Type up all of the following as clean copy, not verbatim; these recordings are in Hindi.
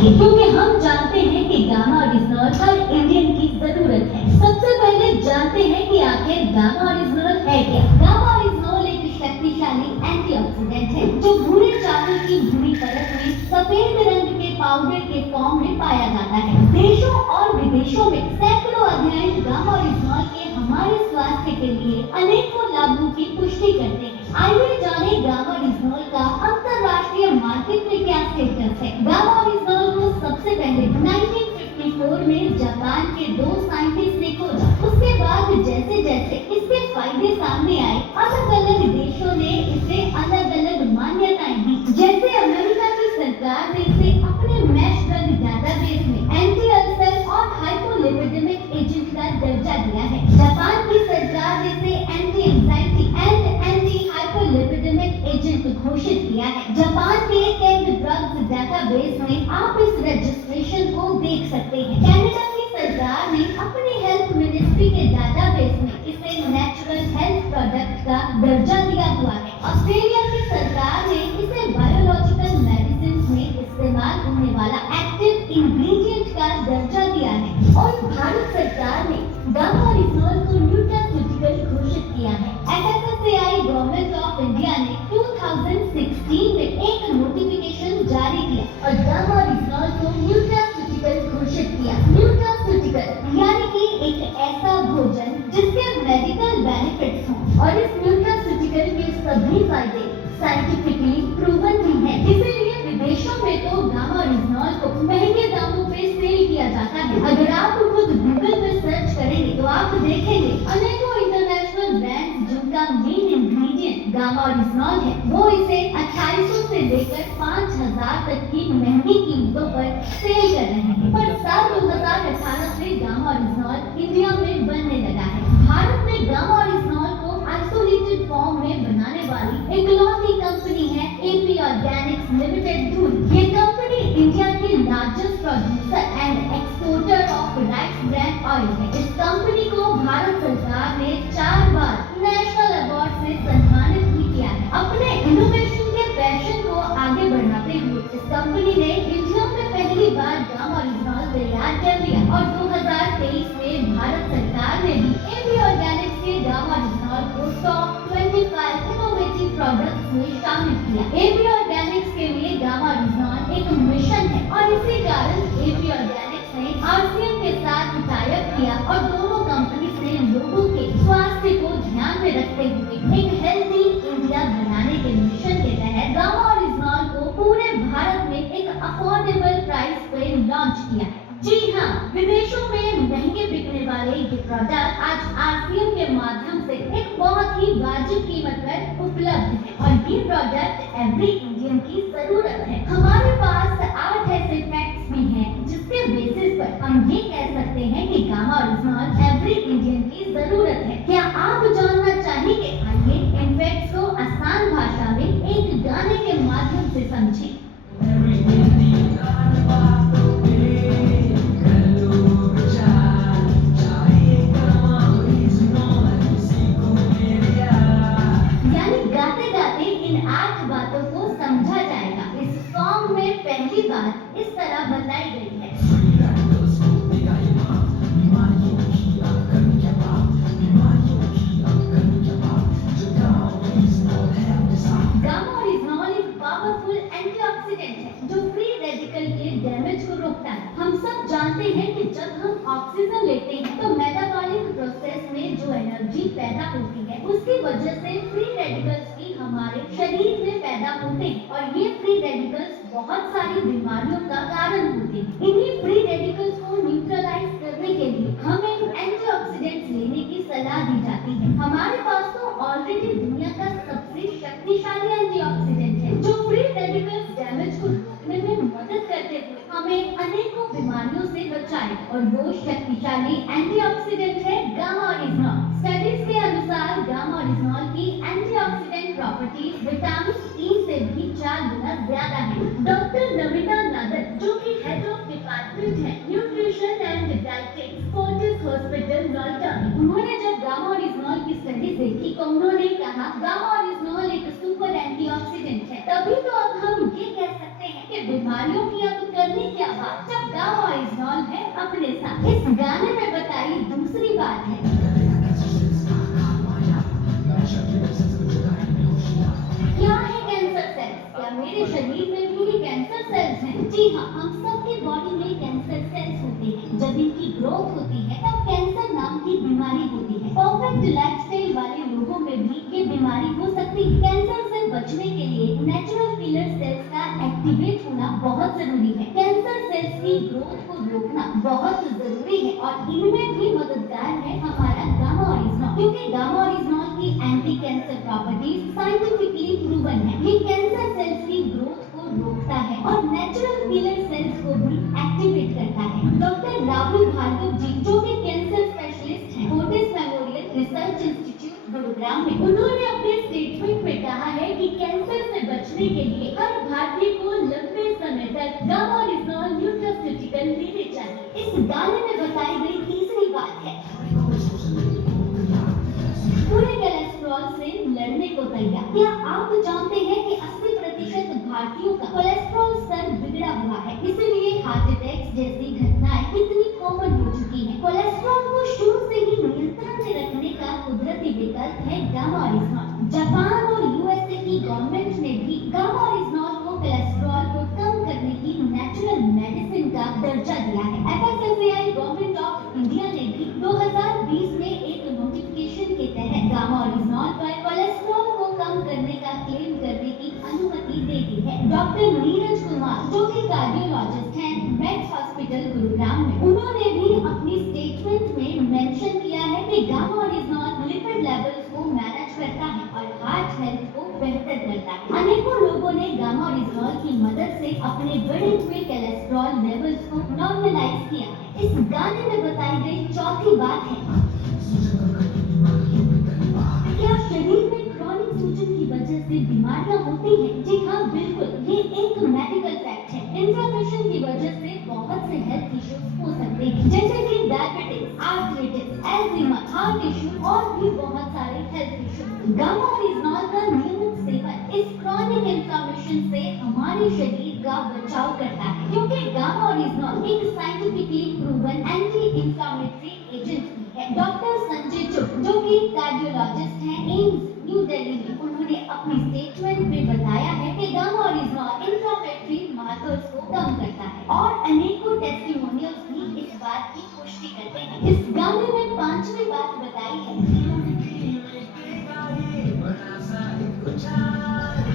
चाहिए, क्योंकि हम जानते हैं कि गामा ओरिजिनल हर इंडियन की जरूरत है। सबसे पहले जानते हैं कि आखिर गामा ओरिजिनल है क्या। गामा ओरिजिनल एक शक्तिशाली एंटीऑक्सीडेंट है जो भूरे चावल की भूरी परत में सफेद रंग के पाउडर के फॉर्म में पाया जाता है। देशों और विदेशों में सैकड़ों अध्ययन गामा ओरिजिनल के हमारे स्वास्थ्य के लिए अनेकों लाभों की पुष्टि करते हैं। आइए जाने गामा ओरिजिनल का अंतरराष्ट्रीय मार्केट में क्या स्टेटस है। गामा ओरिजिनल को सबसे पहले 1954 में जापान के 2 साइंटिस्ट ने खोजा। उसके बाद जैसे जैसे इसके फायदे सामने आए, अलग अलग देशों ने इसे अलग अलग मान्यताएं दी। जैसे अमेरिका की सरकार ने इसे अपने मैश ड्रग डेटाबेस में एंटी अल्सर और हाइपोलिपिडेमिक एजेंट का दर्जा दिया है। जापान की सरकार ने इसे anti anxiety and anti hypolipidemic agent घोषित किया है। जापान के केंद्र ड्रग्स डेटाबेस में आप इस रजिस्ट्रेशन को देख सकते हैं। कनाडा की सरकार ने अपनी हेल्थ मिनिस्ट्री के डेटाबेस में इसे नेचुरल हेल्थ प्रोडक्ट का दर्जा दिया हुआ है। ऑस्ट्रेलिया की सरकार ने इसे बायोलॉजिकल मेडिसिन में इस्तेमाल होने वाला एक्टिव इंग्रेडिएंट का दर्जा दिया है। और भारत सरकार ने गामा ओरिजिनल को न्यूट्रास्यूटिकल घोषित किया है। FSSAI गवर्नमेंट ऑफ इंडिया ने 2016 में एक नोटिफिकेशन जारी किया और गामा ओरिजिनल को न्यूट्रास्यूटिकल घोषित किया। न्यूट्रास्यूटिकल यानी कि एक ऐसा भोजन जिसके मेडिकल बेनिफिट्स हों और इस न्यूट्रास्यूटिकल के सभी फायदे साइंटिफिकली प्रूवन भी हैं। इसीलिए विदेशों में तो गामा ओरिजिनल को महंगे दामों पे सेल किया जाता है। अगर आप खुद गूगल में सर्च करेंगे तो आप देखेंगे अनेकों इंटरनेशनल ब्रांड्स जिनका मेन इंग्रेडिएंट गामा ओरिजिनल है, वो इसे 2800 से लेकर 5000 तक की महंगी कीमतों पर सेल कर रहे हैं। पर साल 2018 से गामा ओरिजिनल इंडिया में बनने लगा है। भारत में गामा ओरिजिनल को आइसोलेटेड फॉर्म में बनाने वाली इकलौती कंपनी है एपी ऑर्गेनिक्स लिमिटेड धुरी। ये कंपनी इंडिया की largest producer and exporter of rice brand oil है। इस कंपनी को भारत सरकार ने 4 बार नेशनल अवार्ड से सम्मानित भी किया है। अपने इनोवेशन के पैशन को आगे बढ़ाते हुए इस कंपनी ने इंडिया में पहली बार गामा ओरिजिनल तैयार कर लिया और 2023 में भारत सरकार ने भी एपी ऑर्गेनिक्स के गामा ओरिजिनल को टॉप 25 इनोवेटिव प्रोडक्ट्स में शामिल किया। एपी ऑर्गेनिक्स के लिए गामा ओरिजिनल एक मिशन है और इसी कारण एपी ऑर्गेनिक्स ने आरसीएम के साथ टाई अप किया और दोनों कंपनीज ने लोगों के स्वास्थ्य को ध्यान में रखते हुए एक हेल्दी इंडिया बनाने के मिशन के तहत गामा ओरिजिनल को पूरे भारत में एक अफोर्डेबल प्राइस पे लॉन्च किया है। जी हाँ, विदेशों में महंगे बिकने वाले ये प्रोडक्ट आज आरसीएम के माध्यम से एक बहुत ही वाजिब कीमत पर उपलब्ध है और ये प्रोडक्ट एवरी इंडियन की जरूरत है। हमारे पास 8 ऐसे फैक्ट्स भी हैं जिसके बेसिस पर हम ये कह सकते हैं कि गामा ओरिजिनल एवरी इंडियन की जरूरत है। क्या आप जानना चाहेंगे? आइए इन फैक्ट्स को आसान भाषा में एक गाने के माध्यम से समझें। समझा जाएगा। इस सॉन्ग में पहली बात इस तरह बताई गई है। गामा ओरिजिनल एक पावरफुल एंटीऑक्सीडेंट है जो फ्री रेडिकल के डैमेज को रोकता है। हम सब जानते हैं कि जब हम ऑक्सीजन लेते हैं तो मेटाबॉलिक प्रोसेस में जो एनर्जी पैदा होती है उसकी वजह से फ्री रेडिकल्स भी हमारे शरीर में पैदा होते हैं और ये फ्री रेडिकल्स बहुत सारी बीमारियों का कारण होते हैं। इन्हीं फ्री रेडिकल्स को न्यूट्रलाइज करने के लिए हमें एंटीऑक्सीडेंट्स लेने की सलाह दी जाती है। हमारे पास तो ऑलरेडी दुनिया का सबसे शक्तिशाली एंटीऑक्सीडेंट है जो फ्री रेडिकल्स डैमेज को रोकने में मदद करते हुए हमें अनेकों बीमारियों से बचाए और वो शक्तिशाली एंटीऑक्सीडेंट है गामा ओरिजिनल। स्टडीज के अनुसार गामा ओरिजिनल की एंटीऑक्सीडेंट प्रॉपर्टीज विटामिन ई से भी 4 गुना ज्यादा है। डॉक्टर नमिता नागर जो कि हेड ऑफ डिपार्टमेंट है nutrition and dietetics Fortis hospital Noida, उन्होंने जब गामा ओरिजिनल की स्टडी देखी तो उन्होंने कहा गामा ओरिजिनल एक सुपर एंटीऑक्सीडेंट है। तभी तो अब हम ये कह सकते हैं कि बीमारियों की अब करनी क्या इस गाने में बताई दूसरी बात है। क्या है कैंसर सेल्स? क्या मेरे शरीर में भी कैंसर सेल्स हैं? जी हाँ, हम सबके बॉडी में कैंसर सेल्स होते हैं। जब इनकी ग्रोथ होती है तब कैंसर नाम की बीमारी होती है। परफेक्ट लाइफस्टाइल वाले लोगों में भी ये बीमारी हो सकती है। कैंसर से बचने के लिए नेचुरल किलर सेल्स का एक्टिवेट होना बहुत जरूरी है। कैंसर सेल्स की ग्रोथ को रोकना बहुत जरूरी है और इनमें भी मददगार है हमारा गामा ओरिजिनॉल, क्योंकि गामा ओरिजिनॉल की anti cancer properties scientifically proven है। ये कैंसर सेल्स की ग्रोथ को रोकता है और नेचुरल किलर सेल्स को भी एक्टिवेट करता है। डॉक्टर राहुल भार्गव जी, जो कि कैंसर स्पेशलिस्ट हैं, Fortis memorial research institute Gurugram में, उन्होंने अपने स्टेटमेंट में कहा है कि कैंसर से बचने के लिए हर भारतीय को लंबे समय तक गामा ओरिजिनॉल न्यूट्रास्यूटिकल लेने चाहिए। इस गाने में बताई गई तीसरी बात है पूरे कोलेस्ट्रॉल से लड़ने को तैयार। क्या आप जानते हैं कि 80% भारतीयों का कोलेस्ट्रॉल स्तर बिगड़ा हुआ है, इसलिए हार्ट अटैक्स जैसी घटनाएं इतनी कॉमन हो चुकी हैं। कोलेस्ट्रॉल को शुरू से ही नियंत्रण में रखने का कुदरती विकल्प है गामा ओरिजिनॉल। जापान और यूएसए की गवर्नमेंट ने भी गामा ओरिजिनॉल को कोलेस्ट्रॉल को कम करने की नेचुरल मेडिसिन का दर्जा दिया है। एफएसएसएआई गवर्नमेंट ऑफ इंडिया ने भी 2020 में एक नोटिफिकेशन के तहत गामा ओरिजिनॉल पर कोलेस्ट्रॉल को कम करने का क्लेम करने की अनुमति दे दी है। डॉक्टर नीरज कुमार, जो कि कार्डियोलॉजिस्ट हैं, मैक्स हॉस्पिटल गुरुग्राम में, उन्होंने भी अपनी स्टेटमेंट में मेंशन किया है कि गामा ओरिजिनॉल लिपिड लेवल्स को मैनेज करता है और हार्ट हेल्थ को बेहतर करता है। अनेकों लोगों ने गामा ओरिजिनॉल की मदद से अपने बढ़े हुए कोलेस्ट्रॉल लेवल्स को नॉर्मलाइज किया है। इस गाने में बताई गई चौथी बात है क्या शरीर में क्रॉनिक सूजन की वजह से बीमारियां होती हैं? जी हाँ, बिल्कुल, ये एक मेडिकल फैक्ट है। इन्फ्लेमेशन की वजह से बहुत से हेल्थ इश्यूज हो सकते हैं, जैसे कि डायबिटीज, आर्थराइटिस, एल्जीमा, हार्ट इश्यू और भी बहुत सारे हेल्थ इश्यूज। गामा ओरिजिनॉल का नियमित सेवन इस क्रॉनिक इन्फ्लेमेशन से हमारे शरीर का बचाव करता है, क्योंकि गामा ओरिजिनॉल एक scientifically proven anti inflammatory agent भी है। डॉक्टर संजय चुग, जो कि कार्डियोलॉजिस्ट हैं, एम्स न्यू दिल्ली में, उन्होंने अपनी स्टेटमेंट में बताया है कि गामा ओरिजिनॉल इंफ्लेमेटरी मार्कर्स को कम करता है और अनेकों टेस्टिमोनियल्स भी इस बात की पुष्टि करते हैं। इस गाने में पांचवी बात बताई है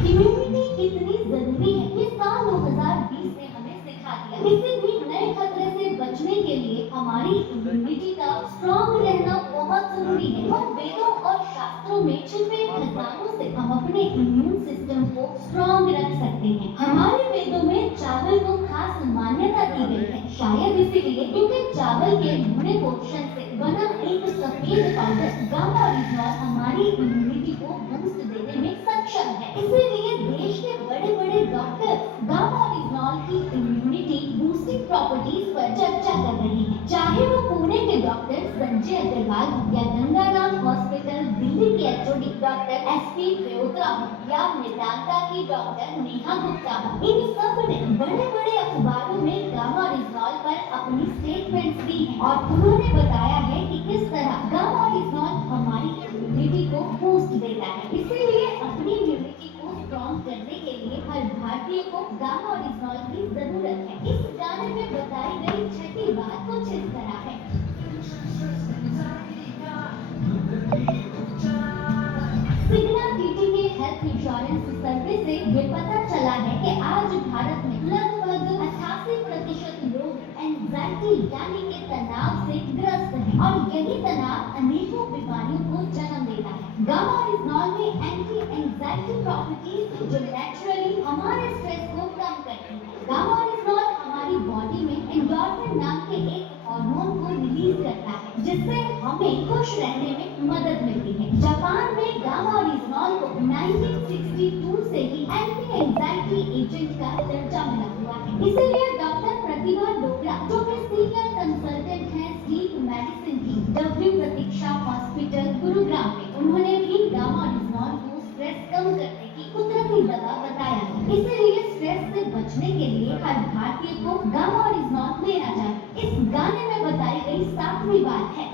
इम्यूनिटी कितनी जरूरी है। ये साल 2020 ने हमें सिखा दिया। किसी भी नए खतरे से बचने के लिए हमारी इम्यूनिटी का स्ट्रॉन्ग रहना बहुत जरूरी है और वेदों और शास्त्रों में छिपे खजानों से हम अपने इम्यून सिस्टम को स्ट्रॉन्ग रख सकते हैं। हमारे वेदों में चावल को खास मान्यता दी गई है, शायद इसीलिए क्योंकि चावल के भुने पोषण से बना एक सफेद पाउडर गामा ओरिजिनॉल हमारी इम्यूनिटी को बूस्ट देने में सक्षम है। इसीलिए देश के बड़े-बड़े डॉक्टर गामा ओरिजिनॉल की इम्यूनिटी बूस्टिंग प्रॉपर्टीज पर चर्चा कर रहे हैं। चाहे वो पुणे के डॉक्टर संजय अग्रवाल या गंगाराम हॉस्पिटल दिल्ली के एचओडी डॉक्टर एसपी त्रियोत्रा हो या मेदांता की डॉक्टर नेहा गुप्ता हो, इन सब ने बड़े-बड़े अखबारों में गामा ओरिजिनॉल पर अपनी स्टेटमेंट्स दी हैं और उन्होंने बताया है कि किस तरह गामा ओरिजिनॉल हमारी इम्यूनिटी को बूस्ट देता है। इसीलिए अपनी इम्यूनिटी को स्ट्रॉन्ग करने के लिए हर भारतीय को गामा ओरिजिनॉल की जरूरत है। इस गाने में बताई गई छठी बात कुछ इस तरह है सिग्ना टीटी के हेल्थ इंश्योरेंस सर्वे से ये पता चला है कि आज भारत में लगभग 88% लोग एंजाइटी यानी कि तनाव से ग्रस्त हैं और यही तनाव अनेकों बीमारियों को जन्म देता है। गामा ओरिजिनॉल में एंटी एंजाइटी प्रॉपर्टीज जो नेचुरली हमारे स्ट्रेस को कम करती है। गामा ओरिजिनॉल हमारी बॉडी में एंडोर्फिन नाम के एक हार्मोन को रिलीज करता है, जिससे हमें खुश रहने में मदद मिलती है। जापान में गामा ओरिजिनॉल को 1962 से ही एंटी एंजाइटी एजेंट का दर्जा मिला हुआ है। इसीलिए डॉक्टर प्रतिभा डोगरा, जो कि सीनियर कंसल्टेंट हैं स्लीप मेडिसिन की डब्ल्यू प्रतीक्षा हॉस्पिटल गुरुग्राम में, उन्होंने भी गामा ओरिजिनॉल को स्ट्रेस कम करने की कुदरती दवा बताया है। इसीलिए स्ट्रेस से बचने के लिए हर भारतीय को गामा गामा ओरिजिनॉल लेना चाहिए। इस गाने में बताई गई 7वीं बात है।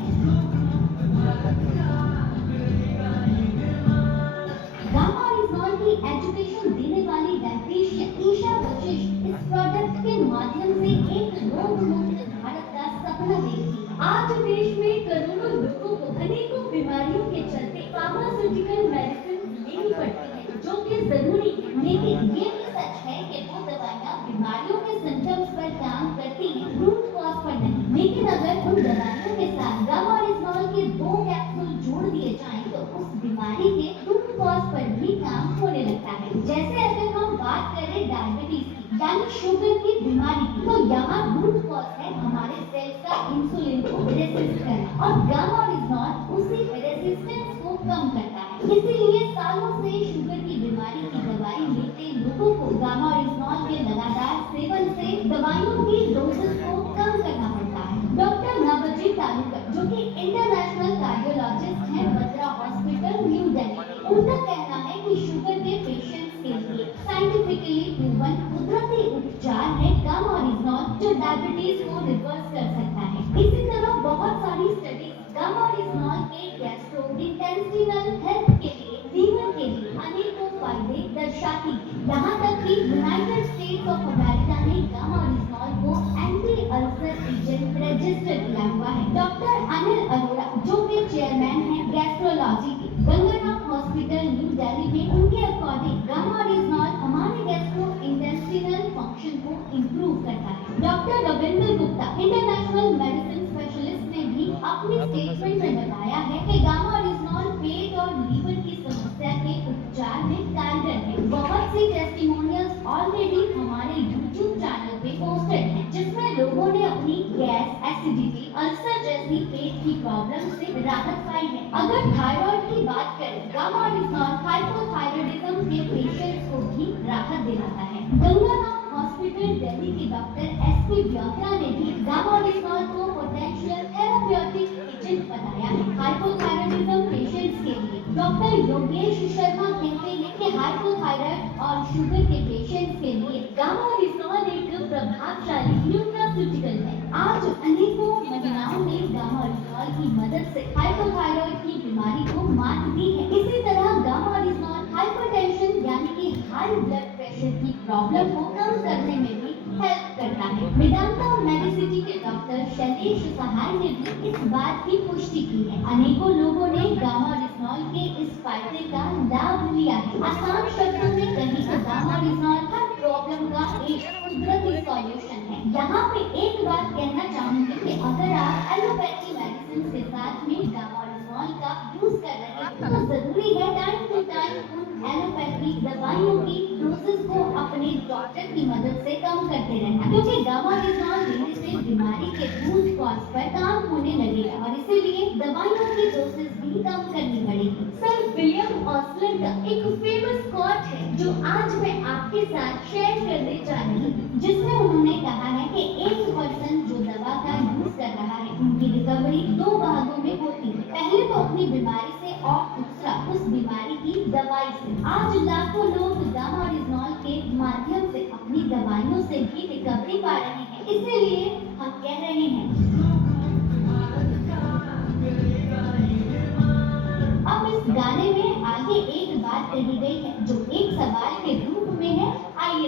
गामा ओरिजिनॉल की एजुकेशन देने वाली डायटीशियन ईशा वशिष्ठ इस प्रोडक्ट के माध्यम से एक रोग मुक्त भारत का सपना देखती है। आज देश में करोड़ों लोगों को अनेकों बीमारियों के चलते फार्मास्यूटिकल मेडिसिन लेनी पड़ती है, जो कि जरूरी है, लेकिन ये भी सच है कि वो दवाइयाँ बीमारियों के सिम्टम्स पर काम करती हैं, रूट कॉज पर नहीं। लेकिन अगर उन दवाइयों के साथ गामा ओरिजिनॉल के 2 कैप्सूल जोड़ दिए जाएं तो उस बीमारी के रूट कॉज पर भी काम होने लगता है। जैसे अगर हम बात करें डायबिटीज की यानी शुगर की बीमारी की, तो यहाँ रूट कॉज है हमारे सेल्स का इंसुलिन को रेसिस्ट करना और गामा ओरिजिनॉल उसी रेसिस्टेंस को कम करता है। इसीलिए सालों से शुगर की बीमारी की दवाई लेते लोगों को गामा ओरिजिनॉल के लगातार सेवन से दवाइयों की डोजेस को कम करना पड़ता है। डॉक्टर नवजीत तालुकर, जो कि इंटरनेशनल कार्डियोलॉजिस्ट हैं बत्रा हॉस्पिटल न्यू दिल्ली, उनका कहना है कि शुगर के पेशेंट्स के लिए साइंटिफिकली प्रूवन कुदरती उपचार है गामा ओरिजिनॉल, जो डायबिटीज को रिवर्स कर सकता है। इसी तरह बहुत सारी स्टडीज गामा ओरिजिनॉल के गैस्ट्रोइंटेस्टाइनल हेल्थ के लिए, लीवर के लिए अनेकों फायदे दर्शाती है। यहाँ तक कि यूनाइटेड स्टेट्स ऑफ अमेरिका ने गामा ओरिजिनॉल को एंटी अल्सर एजेंट रजिस्टर किया हुआ है। डॉक्टर अनिल अरोड़ा, जो कि चेयरमैन है गैस्ट्रोलॉजी के गंगानाथ हॉस्पिटल न्यू दिल्ली में, उनके अकॉर्डिंग गामा ओरिजिनॉल हमारे गैस्ट्रोइंटेस्टाइनल फंक्शन को इंप्रूव करता है। Doctor Ravindra Gupta, international medicine specialist, ने भी अपनी स्टेटमेंट में बताया है कि गामा ओरिजिनॉल पेट और लीवर की समस्या के उपचार में कारगर है। बहुत सी टेस्टिमोनियल्स ऑलरेडी हमारे यूट्यूब चैनल पे पोस्टेड हैं, जिसमें लोगों ने अपनी गैस, एसिडिटी, अल्सर जैसी पेट की प्रॉब्लम से राहत पाई है। अगर थायराइड की बात करें, गामा ओरिजिनॉल हाइपोथायरायडिज्म के पेशेंट्स को भी राहत दिलाता है। गंगानाथ हॉस्पिटल दिल्ली के डॉक्टर एसपी व्याख्या ने भी गामा ओरिजिनॉल को पोटेंशियल थेराप्यूटिक एजेंट बताया है हाइपोथायरायडिज्म पेशेंट्स के लिए। डॉक्टर योगेश शर्मा कहते हैं कि हाइपोथायराइड और शुगर के पेशेंट्स के लिए गामा ओरिजिनॉल एक प्रभावशाली न्यूट्रास्यूटिकल है। आज अनेकों महिलाओं ने गामा ओरिजिनॉल की मदद से हाइपोथायराइड की बीमारी को मात दी है। इसी तरह गामा ओरिजिनॉल हाइपरटेंशन यानी कि हाई ब्लड प्रेशर की प्रॉब्लम को कम करने में भी हेल्प करता है। वेदांता मेडिसिटी के डॉक्टर शैलेश सहाय ने भी इस बात की पुष्टि की है। अनेकों लोगों ने गामा ओरिजिनॉल के इस फायदे का लाभ लिया है। आसान शब्दों में कहें तो गामा ओरिजिनॉल हर प्रॉब्लम का एक कुदरती सॉल्यूशन है। यहाँ पे एक बात कहना चाहूंगी कि अगर आप एलोपैथी मेडिसिन के साथ में गामा ओरिजिनॉल का यूज कर रहे हैं तो जरूरी है टाइम टू टाइम उन एलोपैथी दवाइयों की डोजेस को अपने डॉक्टर की मदद से कम करते रहना, क्योंकि गामा ओरिजिनॉल लेने से बीमारी के रूट कॉज पर काम होने लगेगा और इसीलिए दवाइयों की डोजेस भी कम करनी पड़ेगी। सर विलियम ऑस्लर का एक फेमस कोट है जो आज मैं आपके साथ शेयर करने जा रही हूँ, जिसमें उन्होंने कहा है कि एक पर्सन जो दवा का यूज कर रहा है उनकी रिकवरी 2 भागों में होती है। पहले तो अपनी बीमारी से और दूसरा उस बीमारी की दवाई से। आज लाखों लोग गामा ओरिजिनॉल के माध्यम से अपनी दवाइयों से भी रिकवरी पा रहे हैं। इसीलिए हम कह रहे हैं अब इस गाने में आगे एक बात कही गई है जो एक सवाल के रूप में है। आइए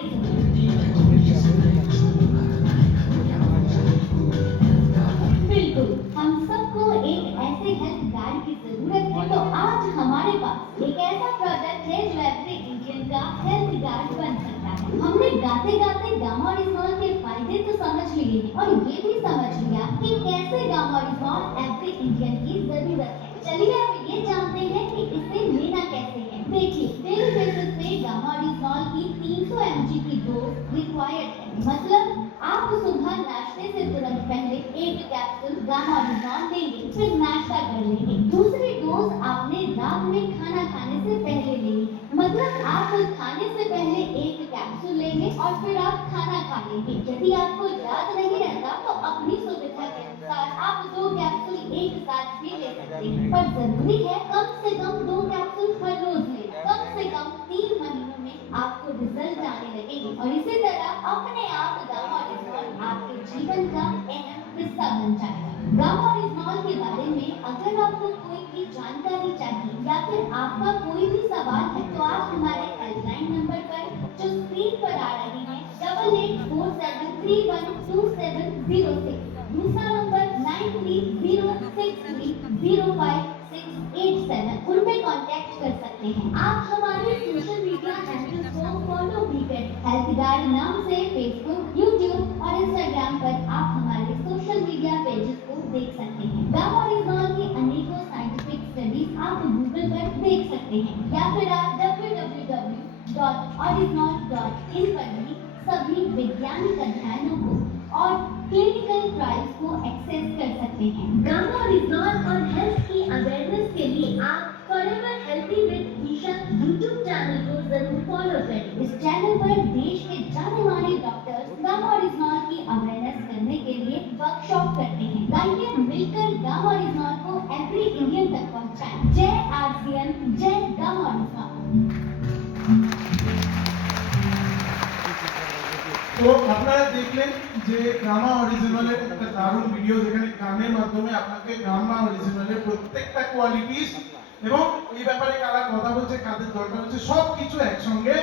बिल्कुल, हम सबको एक ऐसे हेल्थ गार्ड की जरूरत है, तो आज हमारे पास एक ऐसा प्रोडक्ट है जो एवरी इंडियन का हेल्थ गार्ड बन सकता है। हमने गाते गाते गामा ओरिजिनॉल के फायदे तो समझ लिए हैं और ये भी समझ लिया कि कैसे गामा ओरिजिनॉल एवरी इंडियन की जरूरत है। चलिए अब ये जानते हैं कि इसे लेना कैसे है। देखिए, डेली बेसिस पे गामा ओरिजिनॉल की 300 mg की डोज रिक्वायर्ड है। मतलब आप सुबह नाश्ते से तुरंत पहले एक कैप्सूल गामा ओरिजिनॉल लेंगे, फिर नाश्ता कर लेंगे। दूसरी डोज आपने रात में खाना खाने से पहले लेनी है। मतलब आप खाने से पहले एक कैप्सूल लेंगे और फिर आप खाना खा लेंगे। यदि आपको याद नहीं रहता तो अपनी सुविधा के अनुसार आप 2 कैप्सूल एक साथ भी ले सकते हैं, पर जरूरी है कम से कम 2 कैप्सूल हर रोज लेना। कम से कम 3 महीनों में आपको रिजल्ट आने लगेंगे और इसी तरह अपने आप गामा ओरिजिनॉल आपके जीवन का अहम हिस्सा बन जाएगा। गामा ओरिजिनॉल के बारे में अगर आपको कोई भी जानकारी चाहिए या फिर आपका कोई भी सवाल है तो आप हमारे हेल्पलाइन नंबर पर जो स्क्रीन पर आ रही है 8847312706, दूसरा नंबर 9306305687 उन पे कांटेक्ट कर सकते हैं। आप हमारे सोशल मीडिया हैंडल्स को फॉलो भी करें। हेल्थ गार्ड नाम से फेसबुक, यूट्यूब और इंस्टाग्राम पर आप हमारे सोशल मीडिया पेजेस को देख सकते हैं। गामा ओरिजिनॉल की अनेकों साइंटिफिक स्टडीज आप गूगल पर देख सकते हैं या फिर आप www.orisnol.in पर भी सभी वैज्ञानिक अध्ययनों को और क्लिनिकल ट्रायल्स को एक्सेस कर सकते हैं। गामा ओरिजिनॉल और हेल्थ की अवेयरनेस के लिए आप forever healthy with Isha YouTube channel को जरूर फॉलो करें। इस चैनल पर देश के जाने माने डॉक्टर्स गामा ओरिजिनॉल की अवेयरनेस करने के लिए वर्कशॉप करते हैं। आइए मिलकर गामा ओरिजिनॉल को एवरी इंडियन तक पहुंचाएं। जय आरसीएम, जय गामा ओरिजिनॉल। তো আপনারা দেখলেন যে গামা অরিজিনালের একটা দারুণ ভিডিও যেখানে গানের মাধ্যমে আপনাকে গামা অরিজিনালের প্রত্যেকটা কোয়ালিটিস এবং এই ব্যাপারে কারা কথা বলছে কাদের দরকার হচ্ছে সবকিছু একসঙ্গে